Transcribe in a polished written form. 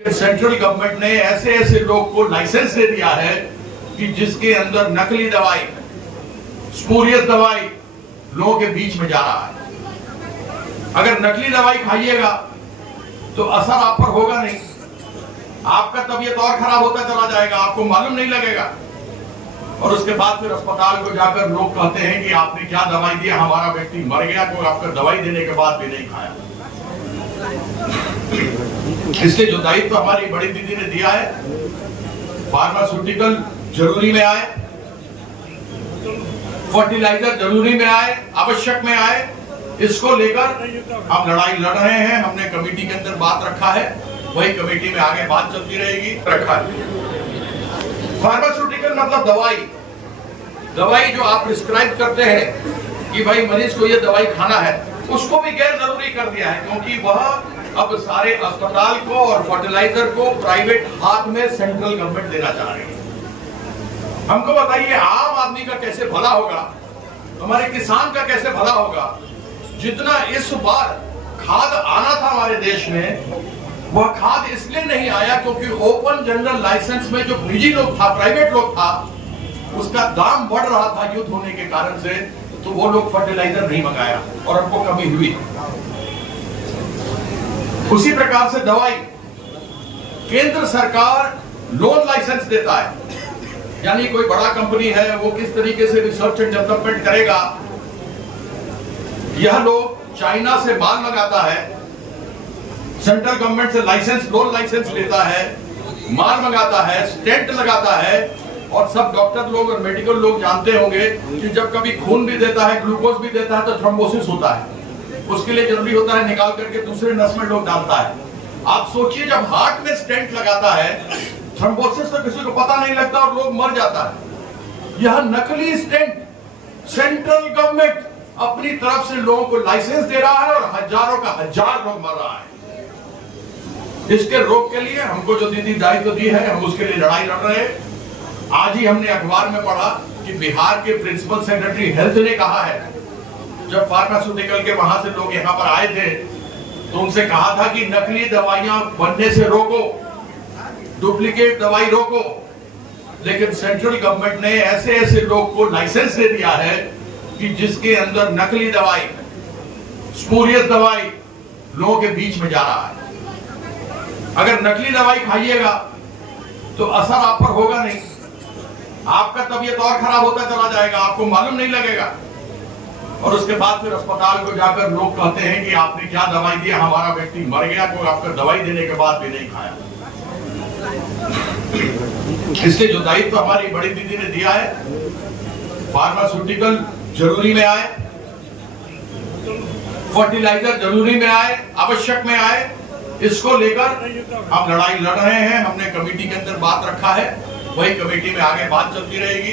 Central government ने ऐसे ऐसे लोग को लाइसेंस दे दिया है कि जिसके अंदर नकली दवाई, स्पूरियस दवाई लोगों के बीच में जा रहा है। अगर नकली दवाई खाइएगा तो असर आप पर होगा नहीं, आपका तबीयत और खराब होता चला जाएगा, आपको मालूम नहीं लगेगा। और उसके बाद फिर अस्पताल को जाकर लोग कहते हैं कि आपने क्या दवाई दिया, हमारा व्यक्ति मर गया, कोई आपका दवाई देने के बाद भी नहीं खाया। इसलिए जो दायित्व हमारी बड़ी दीदी ने दिया है, फार्मास्यूटिकल जरूरी में आए, फर्टिलाइजर जरूरी में आए, आवश्यक में आए, इसको लेकर हम लड़ाई लड़ रहे हैं। हमने कमेटी के अंदर बात रखा है, वही कमेटी में आगे बात चलती रहेगी। रखा है फार्मास्यूटिकल मतलब दवाई जो आप प्रिस्क्राइब करते हैं कि भाई मरीज को ये दवाई खाना है, उसको भी गैर जरूरी कर दिया है, क्योंकि वह अब सारे अस्पताल को और फर्टिलाइजर को प्राइवेट हाथ में सेंट्रल गवर्नमेंट देना चाह रही है। हमको बताइए आम आदमी का कैसे भला होगा, हमारे किसान का कैसे भला होगा। जितना इस बार खाद आना था हमारे देश में, वह खाद इसलिए नहीं आया क्योंकि ओपन जनरल लाइसेंस में जो निजी लोग था, प्राइवेट लोग था, उसका दाम बढ़ रहा था युद्ध होने के कारण से, तो वो लोग फर्टिलाइजर नहीं मंगाया और हमको कमी हुई। उसी प्रकार से दवाई, केंद्र सरकार लोन लाइसेंस देता है, यानी कोई बड़ा कंपनी है वो किस तरीके से रिसर्च एंड डेवलपमेंट करेगा। यह लोग चाइना से माल मंगाता है, सेंट्रल गवर्नमेंट से लाइसेंस, लोन लाइसेंस लेता है, माल मंगाता है, स्टेंट लगाता है। और सब डॉक्टर लोग और मेडिकल लोग जानते होंगे कि जब कभी खून भी देता है, ग्लूकोज भी देता है, तो थ्रोम्बोसिस होता है। उसके लिए जरूरी होता है निकाल करके दूसरे नस में लोग डालता है। आप सोचिए जब हार्ट में स्टेंट लगाता है, थ्रोम्बोसिस तो किसी को पता नहीं लगता और लोग मर जाता है। यह नकली स्टेंट सेंट्रल गवर्नमेंट अपनी तरफ से लोगों को लाइसेंस दे रहा है और हजारों का हजार लोग मर रहा है। इसके रोक के लिए हमको जो दीदी दायित्व दी है, हम उसके लिए लड़ाई लड़ रहे हैं। आज ही हमने अखबार में पढ़ा कि बिहार के प्रिंसिपल सेक्रेटरी हेल्थ ने कहा है, जब फार्मास्यूटिकल के वहां से लोग यहां पर आए थे तो उनसे कहा था कि नकली दवाइयां बनने से रोको, डुप्लीकेट दवाई रोको। लेकिन सेंट्रल गवर्नमेंट ने ऐसे ऐसे लोग को लाइसेंस दे दिया है कि जिसके अंदर नकली दवाई, स्पूरियस दवाई लोगों के बीच में जा रहा है। अगर नकली दवाई खाइएगा तो असर आप पर होगा नहीं, आपका तबीयत और खराब होता चला जाएगा, आपको मालूम नहीं लगेगा। और उसके बाद फिर अस्पताल को जाकर लोग कहते हैं कि आपने क्या दवाई दिया, हमारा व्यक्ति मर गया, कोई आपका दवाई देने के बाद भी नहीं खाया। इसलिए जो दायित्व हमारी बड़ी दीदी ने दिया है, फार्मास्यूटिकल जरूरी में आए, फर्टिलाइजर जरूरी में आए, आवश्यक में आए, इसको लेकर हम लड़ाई लड़ रहे हैं। हमने कमेटी के अंदर बात रखा है, वही कमेटी में आगे बात चलती रहेगी।